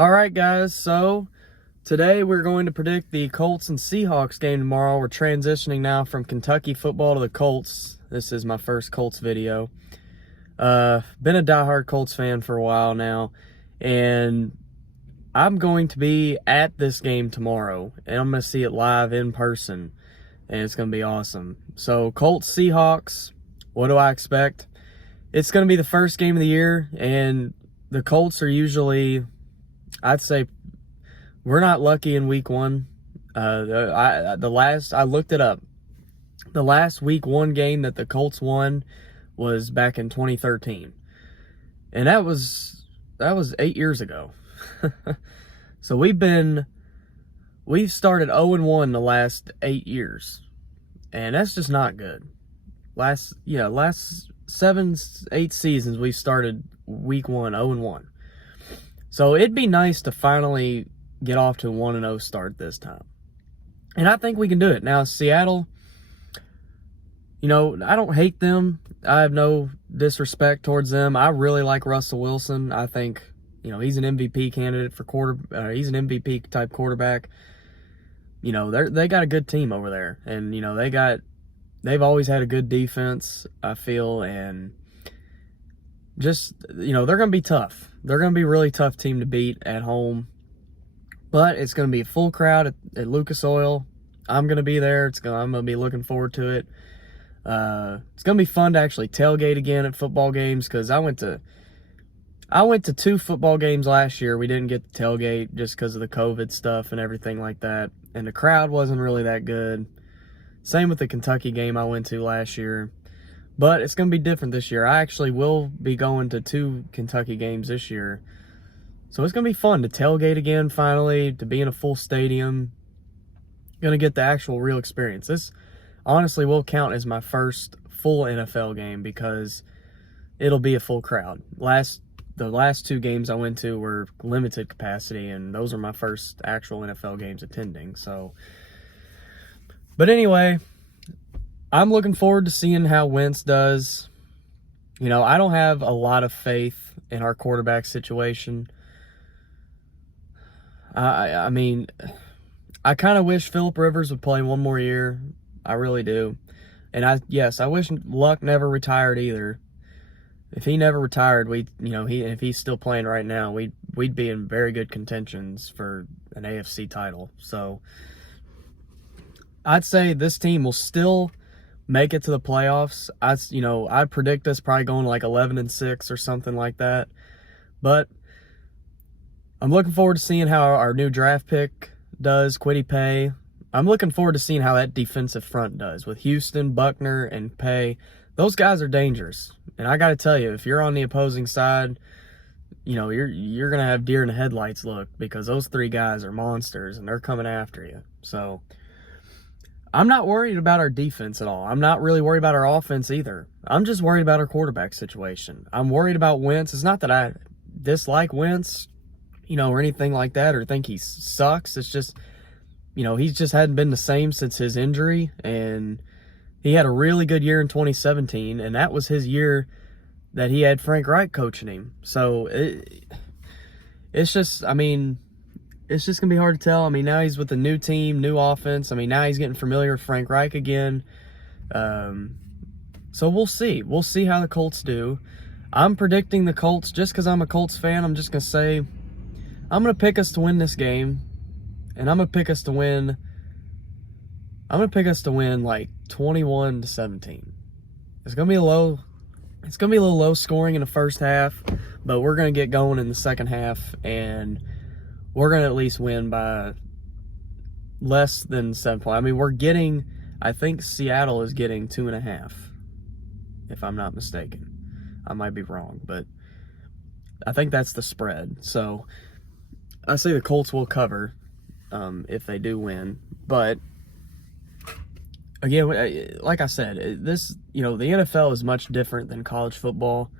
All right, guys, so today we're going to predict the Colts and Seahawks game tomorrow. We're transitioning now from Kentucky football to the Colts. This is my first Colts video. Been a diehard Colts fan for a while now, and I'm going to be at this game tomorrow, and I'm going to see it live in person, and it's going to be awesome. So, Colts, Seahawks, what do I expect? It's going to be the first game of the year, and the Colts are usually, I'd say, we're not lucky in week one. I looked it up. The last week one game that the Colts won was back in 2013. And that was 8 years ago. So we've started 0-1 the last 8 years. And that's just not good. Last 7-8 seasons we've started week one 0-1. So it'd be nice to finally get off to a 1-0 start this time. And I think we can do it. Now, Seattle, I don't hate them. I have no disrespect towards them. I really like Russell Wilson. I think, he's an MVP candidate for he's an MVP type quarterback. They got a good team over there. And, they've always had a good defense, I feel, and just, they're going to be tough. They're going to be a really tough team to beat at home. But it's going to be a full crowd at Lucas Oil. I'm going to be there. I'm going to be looking forward to it. It's going to be fun to actually tailgate again at football games, because I went to 2 football games last year. We didn't get the tailgate just because of the COVID stuff and everything like that. And the crowd wasn't really that good. Same with the Kentucky game I went to last year. But it's going to be different this year. I actually will be going to 2 Kentucky games this year. So it's going to be fun to tailgate again finally, to be in a full stadium. Going to get the actual real experience. This honestly will count as my first full NFL game because it'll be a full crowd. The last 2 games I went to were limited capacity, and those are my first actual NFL games attending. But anyway, I'm looking forward to seeing how Wentz does. I don't have a lot of faith in our quarterback situation. I mean, I kind of wish Phillip Rivers would play one more year. I really do. And I wish Luck never retired either. If he never retired, if he's still playing right now, we'd be in very good contentions for an AFC title. So I'd say this team will still make it to the playoffs. I'd predict us probably going like 11-6 or something like that. But I'm looking forward to seeing how our new draft pick does, Kwity Paye. I'm looking forward to seeing how that defensive front does with Houston, Buckner, and Paye. Those guys are dangerous. And I got to tell you, if you're on the opposing side, you're going to have deer in the headlights look, because those 3 guys are monsters and they're coming after you. So I'm not worried about our defense at all. I'm not really worried about our offense either. I'm just worried about our quarterback situation. I'm worried about Wentz. It's not that I dislike Wentz, or anything like that, or think he sucks. It's just, he's just hadn't been the same since his injury, and he had a really good year in 2017, and that was his year that he had Frank Reich coaching him. So it's just going to be hard to tell. Now he's with a new team, new offense. Now he's getting familiar with Frank Reich again. So we'll see. We'll see how the Colts do. I'm predicting the Colts just because I'm a Colts fan. I'm just going to say I'm going to pick us to win this game, and I'm going to pick us to win like 21-17. It's going to be a little low scoring in the first half, but we're going to get going in the second half, and we're going to at least win by less than 7 points. I think Seattle is getting 2.5, if I'm not mistaken. I might be wrong, but I think that's the spread. So I say the Colts will cover if they do win. But again, like I said, the NFL is much different than college football,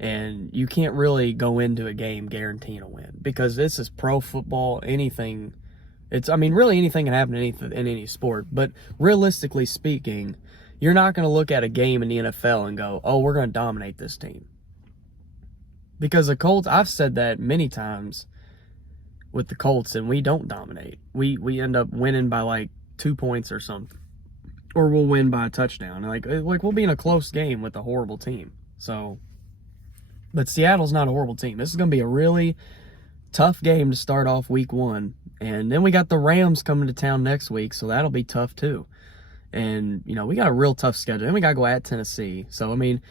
and you can't really go into a game guaranteeing a win, because this is pro football. Anything can happen in any sport. But realistically speaking, you're not going to look at a game in the NFL and go, oh, we're going to dominate this team. Because the Colts, I've said that many times, with the Colts and we don't dominate. We end up winning by like 2 points or something. Or we'll win by a touchdown. Like we'll be in a close game with a horrible team. So, but Seattle's not a horrible team. This is going to be a really tough game to start off week 1. And then we got the Rams coming to town next week, so that'll be tough too. And, you know, we got a real tough schedule. Then we got to go at Tennessee. So, I mean,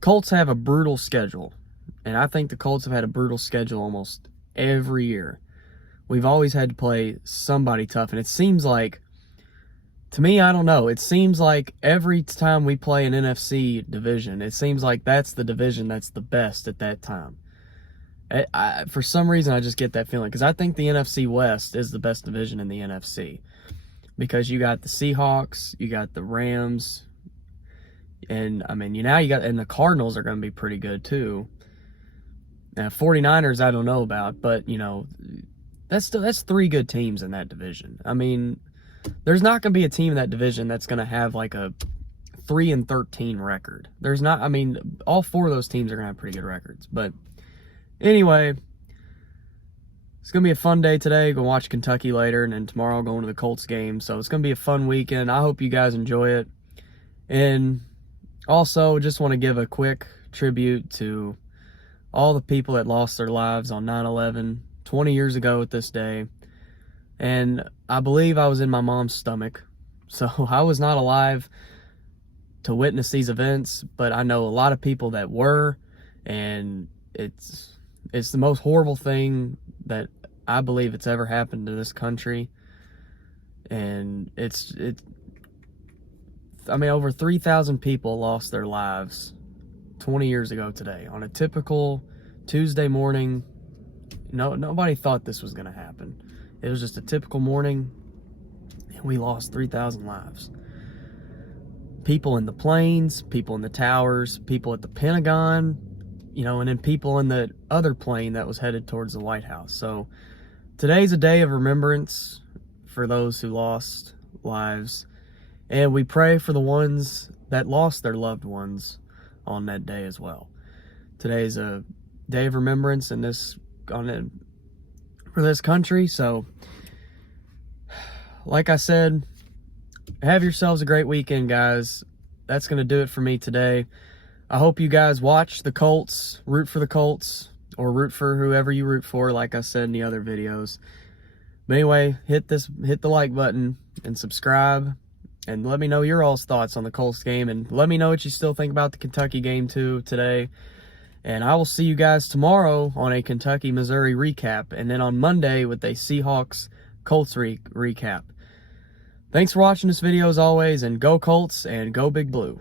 Colts have a brutal schedule. And I think the Colts have had a brutal schedule almost every year. We've always had to play somebody tough. And it seems like, to me, I don't know. It seems like every time we play an NFC division, it seems like that's the division that's the best at that time. For some reason, I just get that feeling. Because I think the NFC West is the best division in the NFC. Because you got the Seahawks, you got the Rams, and I mean, and the Cardinals are going to be pretty good too. Now, 49ers, I don't know about, but you know, that's 3 good teams in that division. I mean, there's not going to be a team in that division that's going to have like a 3-13 record. There's not. I mean, all 4 of those teams are going to have pretty good records. But anyway, it's going to be a fun day today. Go watch Kentucky later, and then tomorrow going to the Colts game. So it's going to be a fun weekend. I hope you guys enjoy it. And also, just want to give a quick tribute to all the people that lost their lives on 9/11, 20 years ago at this day. And I believe I was in my mom's stomach. So I was not alive to witness these events, but I know a lot of people that were, and it's the most horrible thing that I believe it's ever happened to this country. And I mean, over 3,000 people lost their lives 20 years ago today on a typical Tuesday morning. Nobody thought this was going to happen. It was just a typical morning, and we lost 3,000 lives. People in the planes, people in the towers, people at the Pentagon, you know, and then people in the other plane that was headed towards the White House. So today's a day of remembrance for those who lost lives, and we pray for the ones that lost their loved ones on that day as well. Today's a day of remembrance for this country. So, like I said, have yourselves a great weekend, guys. That's going to do it for me today. I hope you guys watch the Colts, root for the Colts, or root for whoever you root for, like I said in the other videos. But anyway, hit the like button and subscribe, and let me know your all's thoughts on the Colts game, and let me know what you still think about the Kentucky game too today. And I will see you guys tomorrow on a Kentucky-Missouri recap, and then on Monday with a Seahawks-Colts recap. Thanks for watching this video as always, and go Colts and go Big Blue.